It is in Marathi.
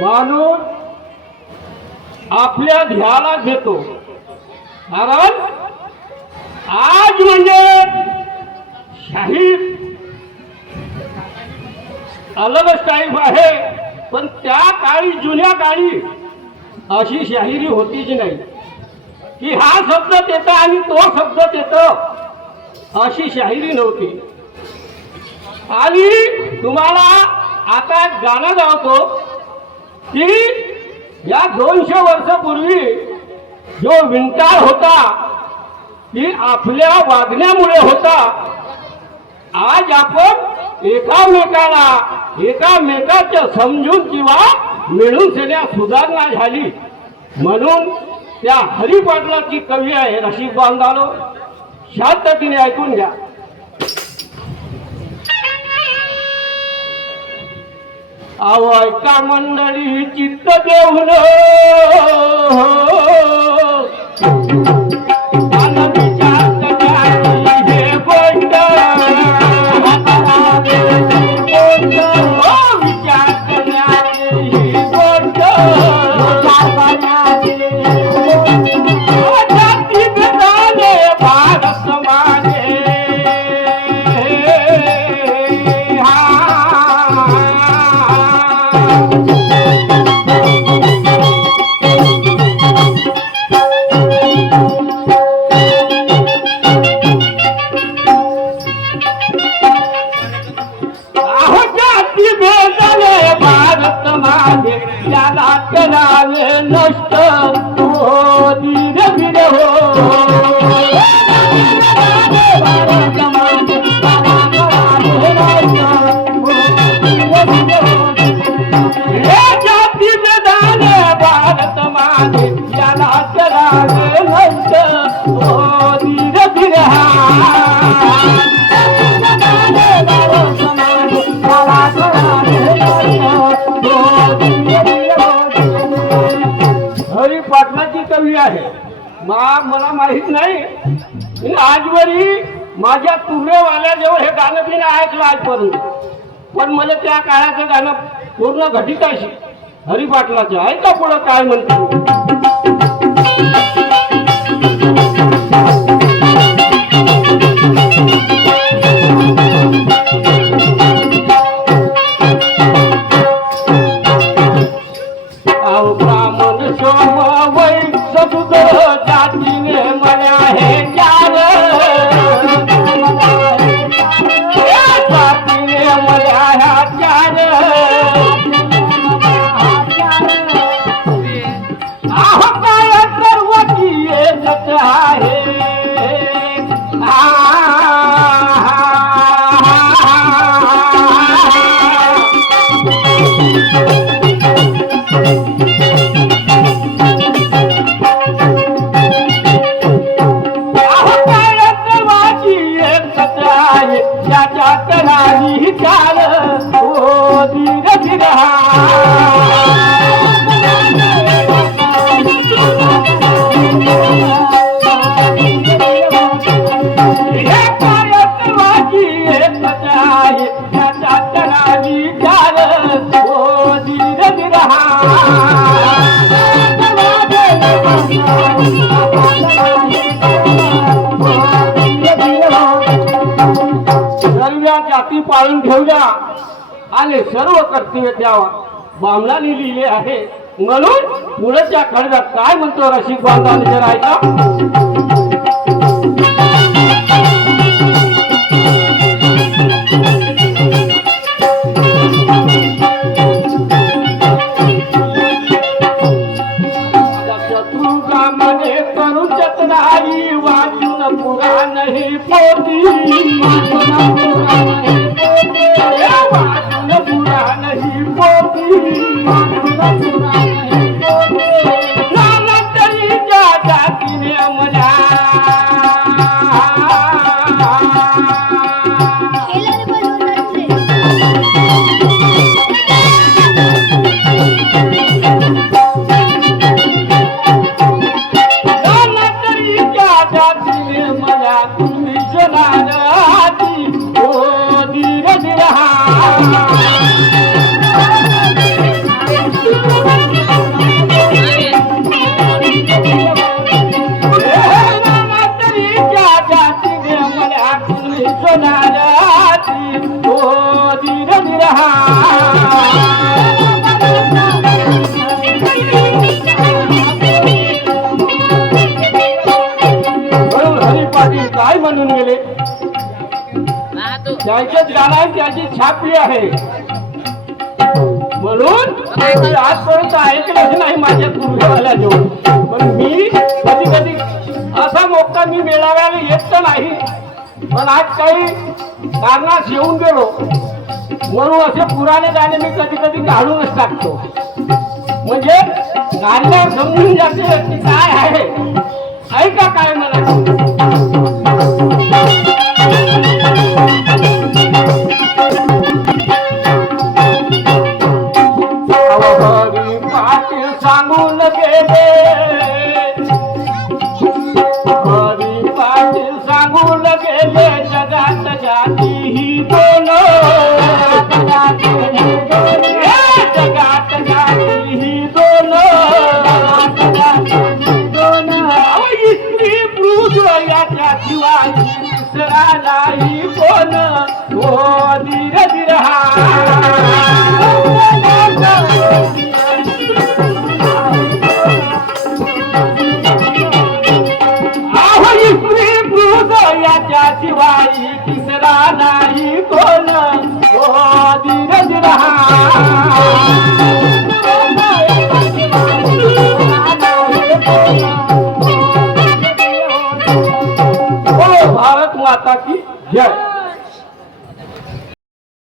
माणूस आपल्या ध्याला घेतो, कारण आज म्हणजे शाहीर अलगच टाईप आहे, पण त्या काळी जुन्या काळी अशी शाहिरी होतीच नाही की हा शब्द देतो आणि तो शब्द देतो, अशी शाहिरी नव्हती. आणि तुम्हाला आता एक गाणं गावतो की या 200 वर्षापूर्वी जो विंटाळ होता ती आपल्या वागण्यामुळे होता. आज आपण एकामेकाच्या समजून किंवा मिळून देण्यात सुधारणा झाली. म्हणून त्या हरी पाटलाची कवी आहे रसिक बांधालो, शांततेने ऐकून घ्या. आवय का मंडळी चित्त देऊन नष्ट हो धीरे धीरे जाती मैदान भारत मागे याला करावे नष्ट हो धीरे धीरे. हरी पाटलाची कवी आहे. मला माहित नाही, आजवरी माझ्या तुरेवाल्याजवळ हे गाणं मी ऐकलं आजपर्यंत, पण मला त्या काळाचं गाणं पूर्ण घटित अशी हरी पाटलाचं ऐका पुढं काय म्हणतो. जातीने मला हे चार, जातीने मला ह्या चार, आहो काय सर्वची एकच आहे. जाती पाळून घेऊया आणि सर्व कर्तव्य द्यावा बामणाने लिहिले आहे. म्हणून पुढच्या खडगात काय म्हणतो रसिक बांधवांनी जर ऐका. करून जतनाई वाचून पुराण ही पोती, वाचून पुराण ही पोती, तरीच्या जातीने मला त्याच्याच गाणं आहे, त्याची छापी आहे. म्हणून मी आजपर्यंत ऐकलंच नाही माझ्या तुर्यावाल्या जवळ. पण मी कधी कधी असा मोका मी मेळाव्याला येत तर नाही, पण आज काही कारणात येऊन गेलो म्हणून असे पुराणे गाणे मी कधी कधी काढूनच टाकतो. म्हणजे गाण्यावर समजून जाते की काय आहे. ऐका काय मला हरी पाटील सांगून गेले, हरी पाटील सांगून गेले, जगात जाती ही दोन, जगात जाती ही दोन, स्त्री पुरुष याच्या शिवाय तिसरा नाही कोण. हो धीर धीर याच्या शिवाय तिसरा नाही कोण. हो धीर धीर भारत माता की जय.